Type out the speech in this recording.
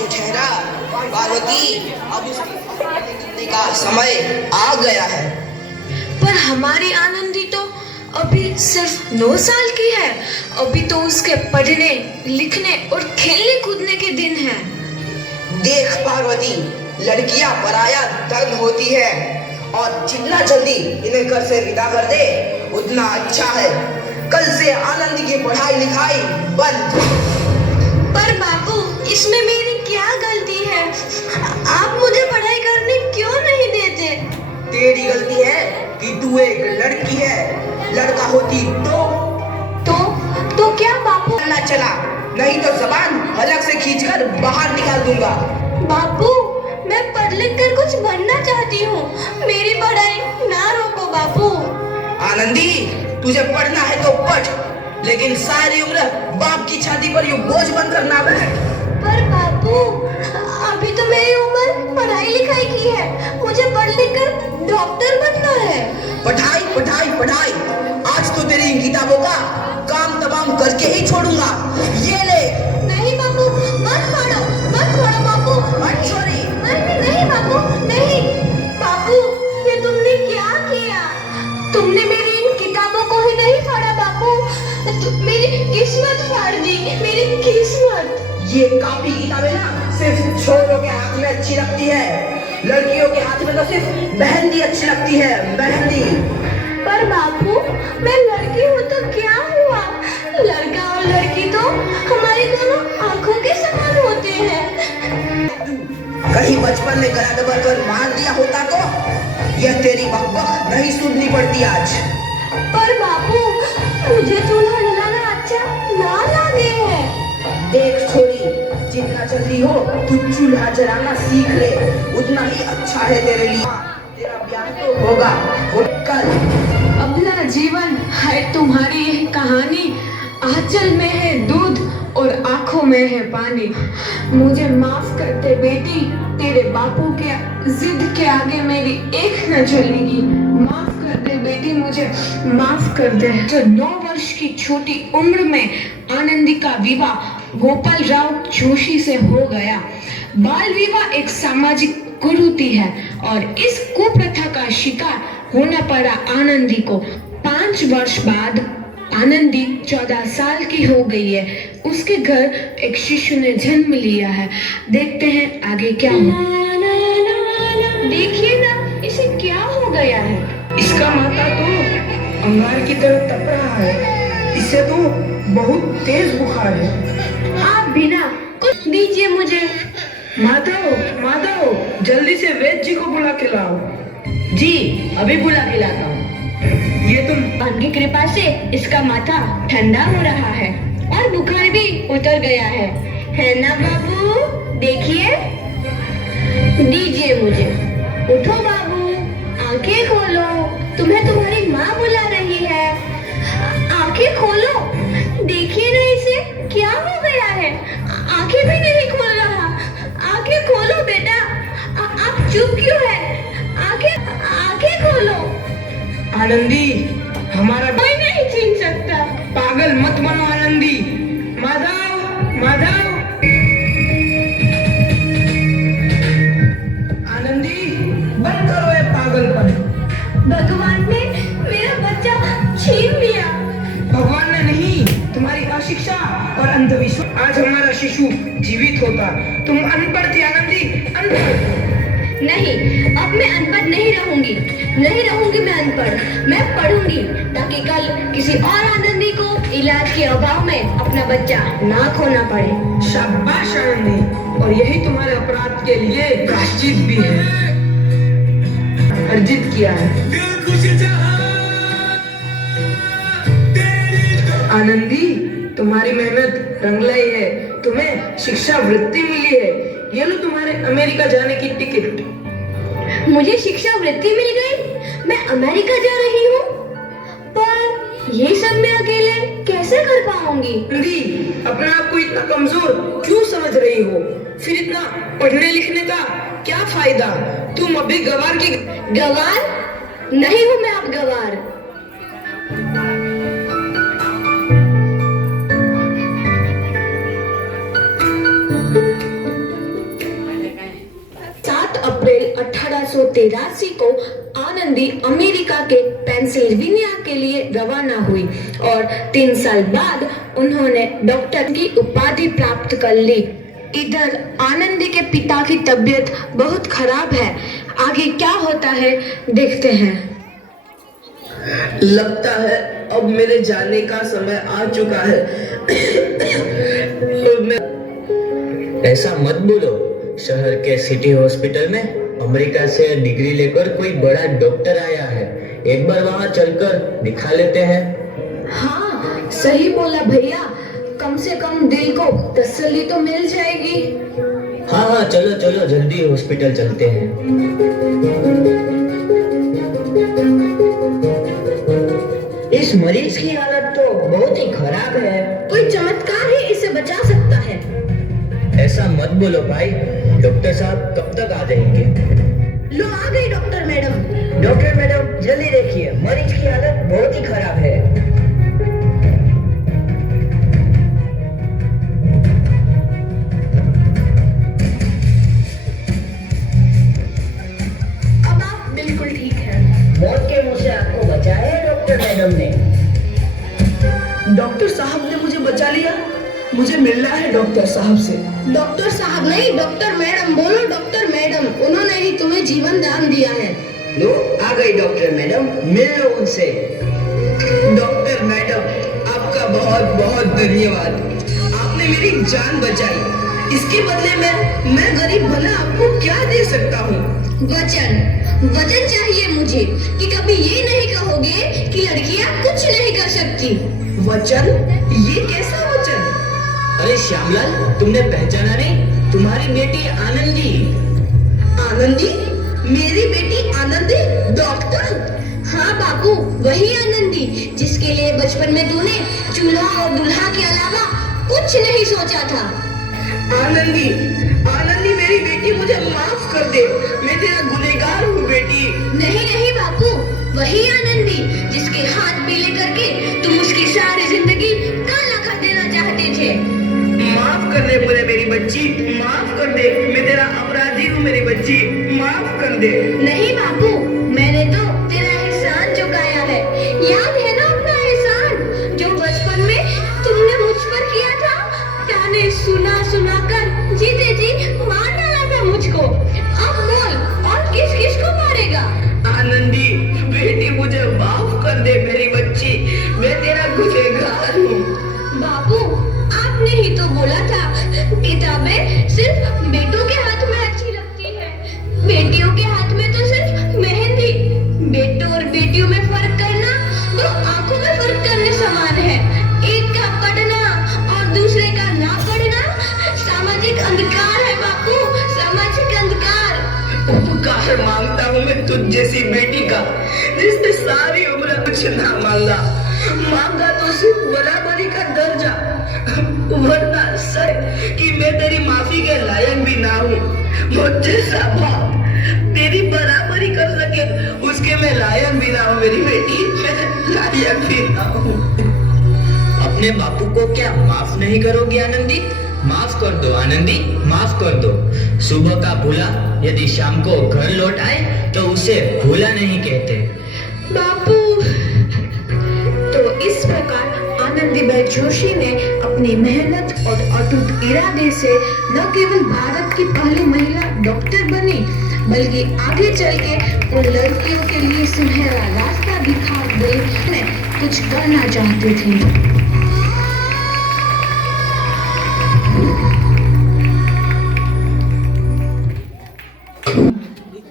जो ठहरा पार्वती, अब उसके पढ़ने लिखने का समय आ गया है। पर हमारी आनंदी तो अभी सिर्फ 9 साल की है। अभी तो उसके पढ़ने लिखने और खेलने कूदने के दिन हैं। देख पार्वती, लड़कियां पराया धन होती है और जितना जल्दी इन्हें घर से विदा कर दे उतना अच्छा है। कल से आनंद की पढ़ाई लिखाई बंद। पर बापू, इसमें मेरी क्या गलती है? आप मुझे पढ़ाई करने क्यों नहीं देते? तेरी गलती है कि तू एक लड़की है। लड़का होती तो क्या बापू? ना चला, नहीं तो जबान हलक से खींचकर बाहर निकाल दूंगा। बापू, मैं पढ़ लिख कर कुछ बनना चाहती हूँ। मेरी पढ़ाई ना रोको बापू। आनंदी, तुझे पढ़ना है तो पढ़, लेकिन सारी उम्र बाप की छाती पर यूं बोझ बनकर ना बैठ। पर बापू, अभी तो मेरी उम्र पढ़ाई लिखाई की है। मुझे पढ़ लिख कर डॉक्टर बनना है। पढ़ाई पढ़ाई पढ़ाई, आज तो तेरी इन किताबों का काम तमाम करके ही छोड़ूंगा। ये ले। नहीं बापू, मत छोड़ो बापू। मत छोड़ी। नहीं बापू, नहीं। बापू, ये तुमने क्या किया? तुमने मेरी इन किताबों को ही नहीं फाड़ा बापू, मेरी किस्मत फाड़ दी, मेरी किस्मत। ये कापी किताबें ना सिर्फ छोरों के हाथ में अच्छी लगती है, लड़कियों के हाथ में तो सिर्फ मेहंदी अच्छी लगती है, मेहंदी। पर बापू, मैं लड़की हूँ तो क्या हुआ? लड़का और लड़की तो हमारी दोनों आंखों के समान होते हैं। कहीं बचपन में गला दबा कर मार दिया होता तो यह तेरी बकबक नहीं सुननी पड़ती आज। पर बापू, मुझे चूल्हा जलाना अच्छा ना लगे है। देख छोरी, जितना जल्दी हो तू चूल्हा जलाना सीख ले, उतना ही अच्छा है तेरे लिए। तेरा ब्याह तो होगा वो कल। अपना जीवन है तुम्हारी कहानी, आंचल में है दूध और आंखों में है पानी। मुझे माफ कर दे बेटी, तेरे बापू के जिद के आगे मेरी एक न चलेगी। माफ कर दे बेटी, मुझे माफ कर दे। तो 9 वर्ष की छोटी उम्र में आनंदी का विवाह गोपाल राव जोशी से हो गया। बाल विवाह एक सामाजिक कुरीति है और इस कुप्रथा का शिकार होना पड़ा आनंदी को। 5 वर्ष बाद आनंदी 14 साल की हो गई है। उसके घर एक शिशु ने जन्म लिया है। देखते हैं आगे क्या हो। देखिए ना, इसे क्या हो गया है? इसका माथा तो अंगार की तरह तप रहा है। इसे तो बहुत तेज बुखार है। आप बिना कुछ दीजिए मुझे। माधव, माधव, जल्दी से वैद्य जी को बुला के लाओ। जी, अभी बुला के लाता हूँ। ये तुम भगवान की कृपा से इसका माथा ठंडा हो रहा है और बुखार भी उतर गया है ना बाबू? देखिए, दीजिए मुझे। उठो बाबू, आंखें खोलो, तुम्हें तुम्हारी माँ बुला रही है। आंखें खोलो, देखिए ना इसे क्या हो गया है? आंखें भी नहीं खोल रहा। आंखें खोलो बेटा, आप चुप क्यों है? आंखें खोलो। आनंदी, हमारा कोई नहीं छीन सकता। पागल मत बनो आनंदी। माधव, माधव, आनंदी, बंद करो ये पागलपन। भगवान ने मेरा बच्चा छीन लिया। भगवान ने नहीं, तुम्हारी अशिक्षा और अंधविश्वास। आज हमारा शिशु जीवित होता। तुम अनपढ़ थी आनंदी, अनपढ़। नहीं, अब मैं अनपढ़ नहीं रहूंगी मैं अनपढ़। मैं पढ़ूंगी ताकि कल किसी और आनंदी को इलाज के अभाव में अपना बच्चा ना खोना पड़े। शाबाश आनंदी, और यही तुम्हारे अपराध के लिए प्रायश्चित भी है। अर्जित किया है। आनंदी, तुम्हारी मेहनत रंग लाई है। तुम्हें शिक्षा वृत्ति मिली है। ये लो तुम्हारे अमेरिका जाने की टिकट। मुझे शिक्षा वृत्ति मिल गई, मैं अमेरिका जा रही हूँ। पर ये सब मैं अकेले कैसे कर पाऊंगी? आनंदी, अपने आप को इतना कमजोर क्यों समझ रही हो? फिर इतना पढ़ने लिखने का क्या फायदा? तुम अभी गवार की गवार नहीं हूँ मैं अब गवार। 1883 को आनंदी अमेरिका के पेंसिल्वेनिया के लिए रवाना हुई और 3 साल बाद उन्होंने डॉक्टर की उपाधि प्राप्त कर ली। इधर आनंदी के पिता की तबीयत बहुत खराब है। आगे क्या होता है देखते हैं। लगता है अब मेरे जाने का समय आ चुका है। और मैं ऐसा मत बोलो। शहर के सिटी हॉस्पिटल में अमेरिका से डिग्री लेकर कोई बड़ा डॉक्टर आया है। एक बार वहां चलकर दिखा लेते हैं। हाँ, सही बोला भैया। कम से कम दिल को तसल्ली तो मिल जाएगी। हाँ हाँ, चलो चलो जल्दी हॉस्पिटल चलते हैं। इस मरीज की हालत तो बहुत ही खराब है। कोई चमत्कार ही इसे बचा सकता है। ऐसा मत बोलो भाई। डॉक्टर साहब कब तक आ जाएंगे? लो आ गई डॉक्टर मैडम। डॉक्टर मैडम जल्दी देखिए, मरीज की हालत बहुत ही खराब है। अब आप बिल्कुल ठीक हैं। मौत के मुंह से आपको बचाया है डॉक्टर मैडम ने। डॉक्टर साहब ने मुझे बचा लिया। मुझे मिलना है डॉक्टर साहब से। डॉक्टर साहब नहीं, डॉक्टर मैडम बोलो। डॉक्टर मैडम, उन्होंने ही तुम्हें जीवन दान दिया है। लो आ गई डॉक्टर मैडम, मिल लो उनसे। डॉक्टर मैडम, आपका बहुत बहुत धन्यवाद। आपने मेरी जान बचाई। इसके बदले में मैं गरीब भला आपको क्या दे सकता हूँ? वचन चाहिए मुझे कि कभी ये नहीं कहोगे कि लड़कियां कुछ नहीं कर सकती। वचन? ये कैसा वचन? अरे श्यामलाल, तुमने पहचाना नहीं? तुम्हारी बेटी आनंदी। आनंदी? मेरी बेटी आनंदी डॉक्टर? हाँ बापू, वही आनंदी जिसके लिए बचपन में तूने चूल्हा और दूल्हा के अलावा कुछ नहीं सोचा था। आनंदी, आनंदी मेरी बेटी, मुझे माफ कर दे। मैं तेरा गुनहगार हूँ बेटी। नहीं नहीं बापू, वही आनंदी जिसके हाथ पीले करके तुम उसकी सारी जिंदगी काला कर देना चाहते थे। माफ कर दे मुझे मेरी बच्ची, माफ कर दे। मैं तेरा अपराधी हूँ मेरी बच्ची, माफ कर दे। नहीं बापू, मैंने तो तेरा एहसान चुकाया है। याद है ना अपना एहसान जो बचपन में तुमने मुझ पर किया था? ताने सुना सुना कर जीते जी मार डाला था मुझको। अब बोल, और किस किस को मारेगा? आनंदी बेटी, मुझे माफ कर दे मेरी बच्ची। मैं तेरा गुनहगार हूँ। बापू, आपने ही तो बोला था किताबें सिर्फ बेटों के हाथ में अच्छी लगती है, बेटियों के हाथ में तो सिर्फ मेहंदी। बेटों और बेटियों में फर्क करना तो आंखों में फर्क करने समान है। एक का पढ़ना और दूसरे का ना पढ़ना सामाजिक अंधकार है बापू, सामाजिक अंधकार। उपकार मांगता हूँ मैं तुझ जैसी बेटी का, जिसने सारी उम्र कुछ ना मांगा तो सिर्फ बराबरी का दर्जा, वरना सच कि मैं तेरी माफी के लायक भी ना हूँ। मुझे सब बाप तेरी बराबरी कर सके उसके मैं लायक भी ना हूँ मेरी बेटी, मैं लायक भी ना हूँ। अपने बापू को क्या माफ नहीं करोगी आनंदी? माफ कर दो आनंदी, माफ कर दो। सुबह का भूला यदि शाम को घर लौट आए तो उसे भूला नहीं कहते। बापू, तो इस प्रकार आनंदीबाई जोशी ने अपनी मेहनत और अटूट इरादे से न केवल भारत की पहली महिला डॉक्टर बनी, बल्कि आगे चल के उन लड़कियों के लिए सुनहरा रास्ता दिखा गई। कुछ करना चाहती थी।